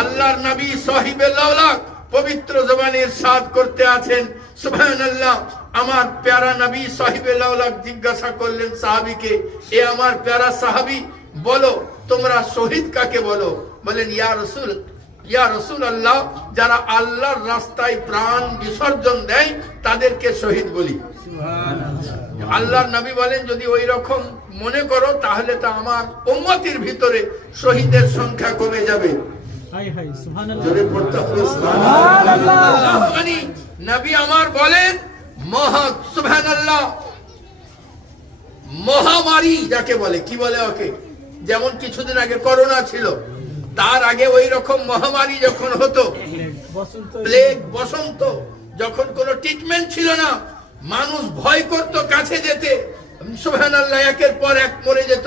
আল্লাহর নবী সাহিবে লাউলাক পবিত্র জবানের সাদ করতে আছেন। সুবহানাল্লাহ আমার প্যারা নবী সাহিবে লাউলাক জিজ্ঞাসা করলেন সাহাবীকে এ আমার প্যারা সাহাবী বলো তোমরা শহীদ কাকে বলো? বলেন ইয়া রাসূল ইয়া রসুল আল্লাহ যারা আল্লাহর রাস্তায় প্রাণ বিসর্জন দেয় তাদেরকে শহীদ বলি। আল্লাহর নবী বলেন যদি ওই রকম মনে করো তাহলে তো আমার উম্মতির ভিতরে শহীদের সংখ্যা কমে যাবে। জোরে পড়তে হবে মানে নবী আমার বলেন মহা সুবহানাল্লাহ। মহামারী যাকে বলে কি বলে ওকে? যেমন কিছুদিন আগে করোনা ছিল তার আগে ওই রকম মহামারী যখন হতো বসন্ত প্লেগ বসন্ত যখন কোনো ট্রিটমেন্ট ছিল না মানুষ ভয় করত কাছে যেতে সোহান আল্লাহ একের পর এক মরে যেত।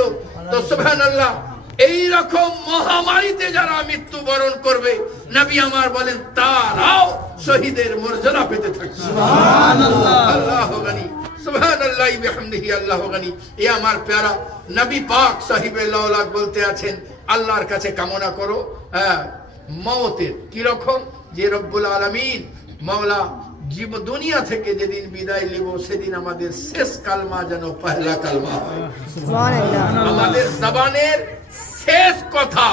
তো সোহান আল্লাহ এই রকম মহামারীতে যারা মৃত্যুবরণ করবে নবী আমার বলেন তারাও শহীদের মর্যাদা পেতে থাকবে। আল্লাহ গানি সুবহান বিহামদিহি আল্লাহ গানি। এ আমার প্যারা নবী পাক সাহিবে লাউলাক বলতে আছেন আল্লাহর কাছে কামনা করো হ্যাঁ মওতের কি রকম যে রব্বুল আলামিন মাওলা জীব দুনিয়া থেকে যেদিন বিদায় নিব সেদিন আমাদের শেষ কালমা যেন পহলা কালমা হয়। আমাদের জবানের কথা,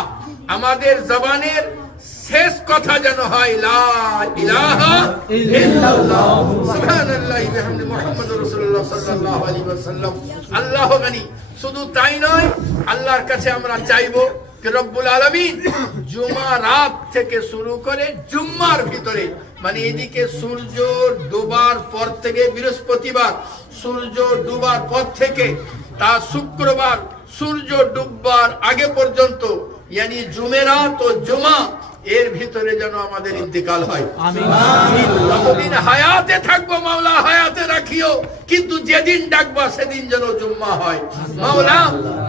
আমাদের জবানের শেষ কথা যেন হয়, লা আল্লাহ গানি, শুধু তাই নয়, আল্লাহর কাছে আমরা চাইব রব্বুল আলামিন জুমা রাত থেকে শুরু করে জুম্মার ভিতরে মানে এদিকে সূর্য ডোবার পর থেকে বৃহস্পতিবার, সূর্য ডুবার পর থেকে তা শুক্রবার সূর্য ডুববার আগে পর্যন্ত ইয়ানি জুমেরাত ও জুমা এর ভিতরে যেন আমাদের ইন্তেকাল হয়। যতদিন হায়াতে থাকব মাওলা হায়াতে রাখিও। কিন্তু যেদিন ডাকবা সেদিন যেন জুম্মা হয়। মাওলা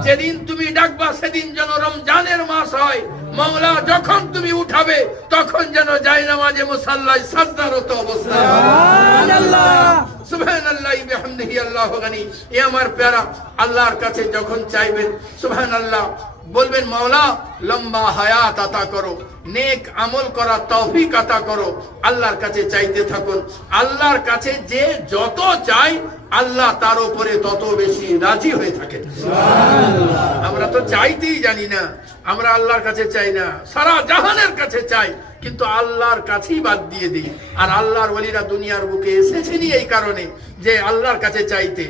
যেদিন তুমি ডাকবা সেদিন যেন রমজানের মাস হয়। মাওলা যখন তুমি উঠাবে তখন যেন যায় নামাজে মুসাল্লায় সাজদারত অবস্থা। আল্লাহু আল্লাহর কাছে যখন চাইবেন, সুবহানাল্লাহ, বলবেন, মাওলা, লম্বা হায়াত আতা করো, নেক আমল করা তৌফিক আতা করো। আল্লাহর কাছে চাইতে থাকুন। আল্লাহর কাছে যে যত চাই আল্লাহ তার উপরে তত বেশি রাজি হয়ে থাকে। আমরা তো চাইতেই জানি না আমরা আল্লাহর কাছে চাই না সারা জাহানের কাছে চাই কিন্তু আল্লাহর কাছেই বাদ দিয়ে দিই। আর আল্লাহর ওলিরা দুনিয়ার বুকে এসেছেনই এই কারণে যে আল্লাহর কাছে চাইতে।